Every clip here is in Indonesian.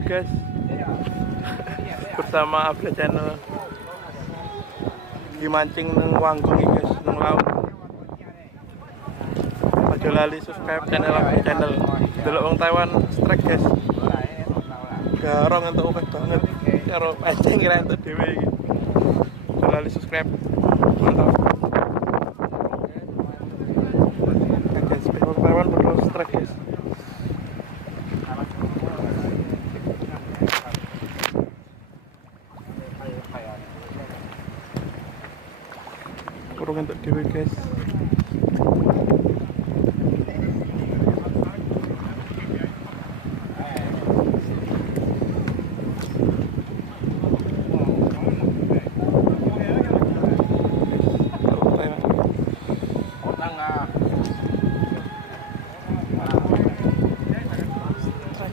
Halo guys, bersama update channel di mancing neng Wang guys, neng laut. Aja lali subscribe channel delok wong Taiwan strike guys. Garong entuk akeh banget karo pancing kira entuk dhewe iki. Aja lali subscribe. Mantap. Guys, wong Taiwan perlu strike guys. Kurang untuk dewe guys.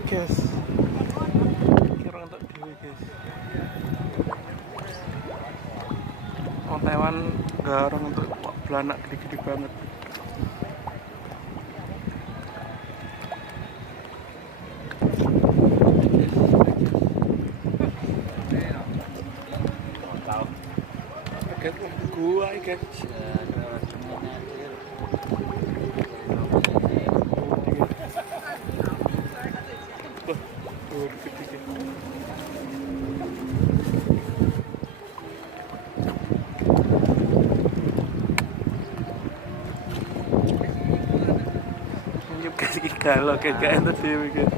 Guys, kurang untuk dewe guys. Orang Taiwan garong untuk belanak gede-gede banget. Guys, gua guys. Kalau kayak itu sih guys.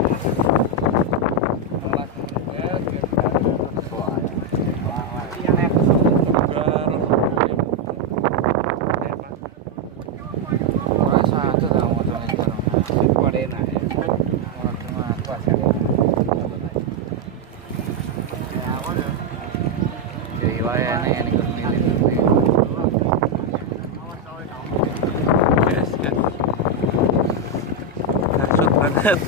Banget.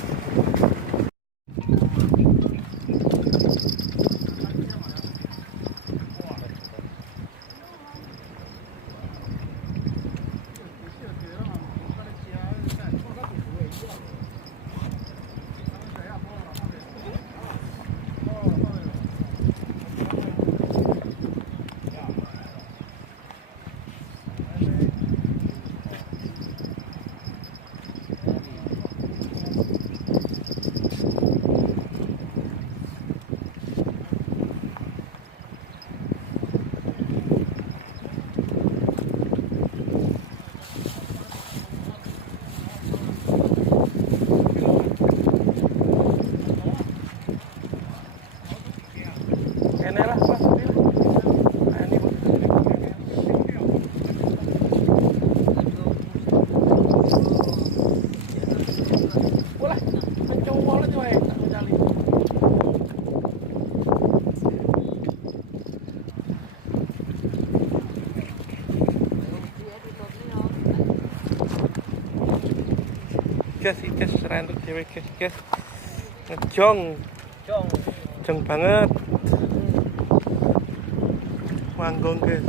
Guys, rentuk dewe guys. Ngejong banget. Wanggong guys.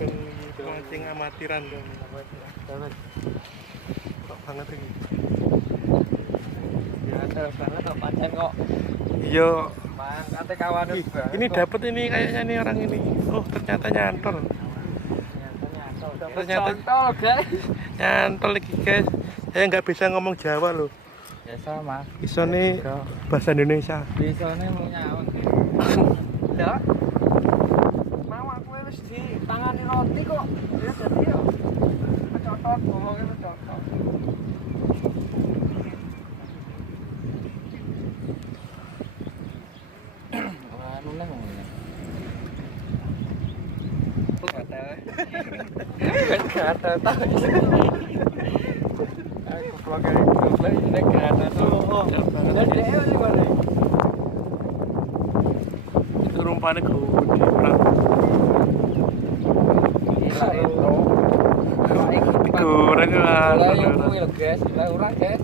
Jong mancing amatiran dong. Kok banget ini. Biasa banget kok pancen kok. Iya. Kate kawan ini dapat ini kayaknya nih orang ini. Oh, ternyata nyantol. Ternyata nyantol lagi guys. Saya nggak bisa ngomong Jawa loh. Ya sama. Bisa nih bahasa Indonesia. Bisa nih mau nyaut. Ya. Mau aku wis di tangani roti kok. Ya jadi yo. Cotot ngomongnya cotot. Anu nang ngomongnya. Kata tahu. Aku keluarga itu ini kata tuh. Itu rumpanya gede banget. Goreng lah. Guys, orang guys.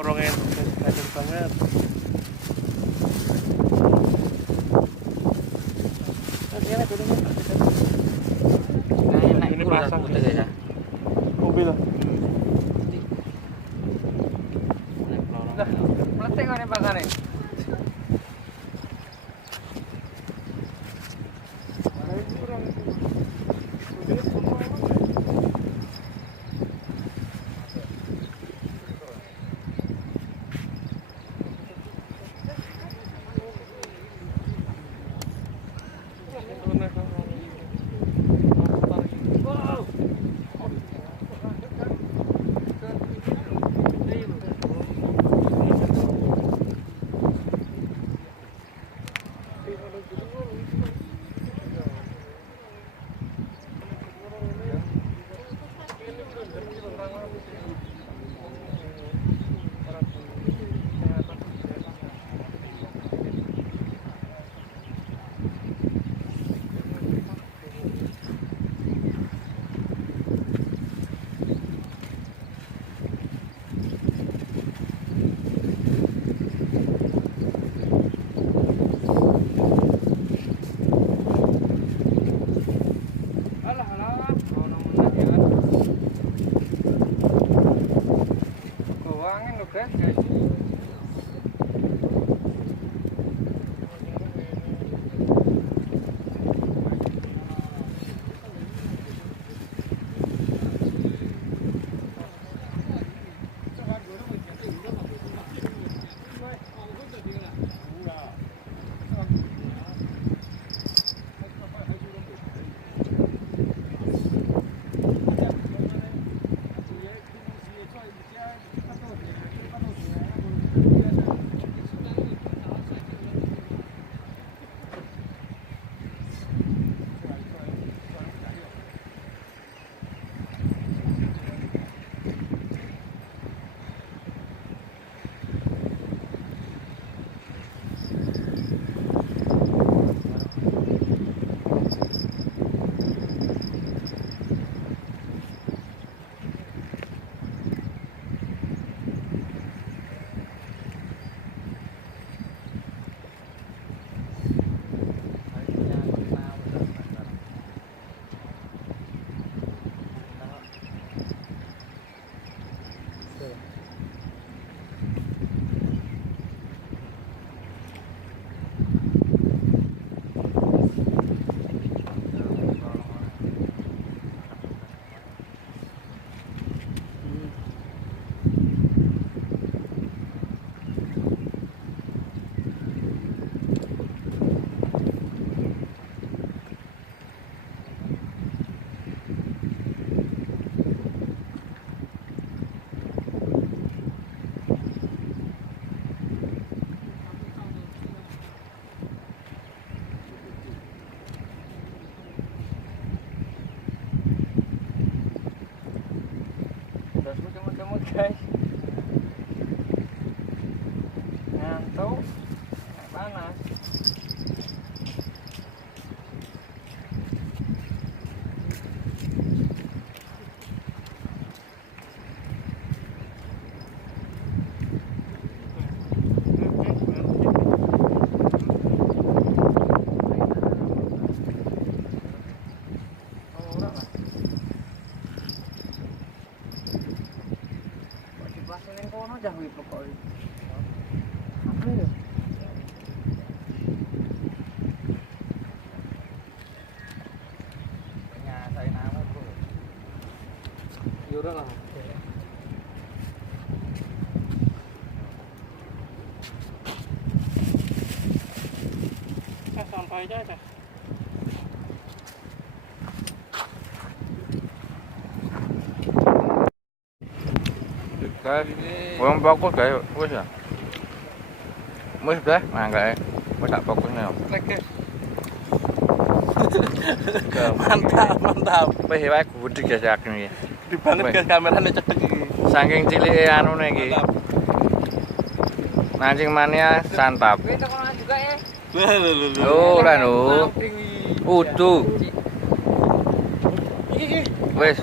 Orangnya kacau banget. Ini pasang. mobil. Lah, meletek ngene bakane. Wangin lho guys. Guys, ngantuk, panas. Kono dah wih pokoknya. Apa ya? Nyatain amat bro. Yura lah. Sampai aja. Guys, kurang fokus guys, wes ya. Wes dah, nah guys, wes tak fokusnya. Mantap. Wes wae gudeg guys yakin iki. Di banget guys kamerane cedek iki. Saking cilike anune iki. Mancing mania santap. Wih, tekonan juga ya. Oh, lah no. Udu. Wes.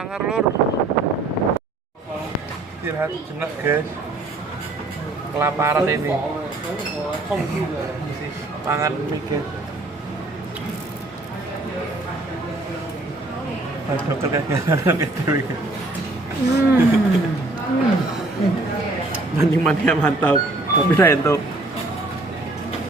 sangar lur. Istirahat jenak guys. Kelaparan ini. Pangan mie guys. Dokter kayak dewi. Mancing-mancingnya mantap, tapi saya untuk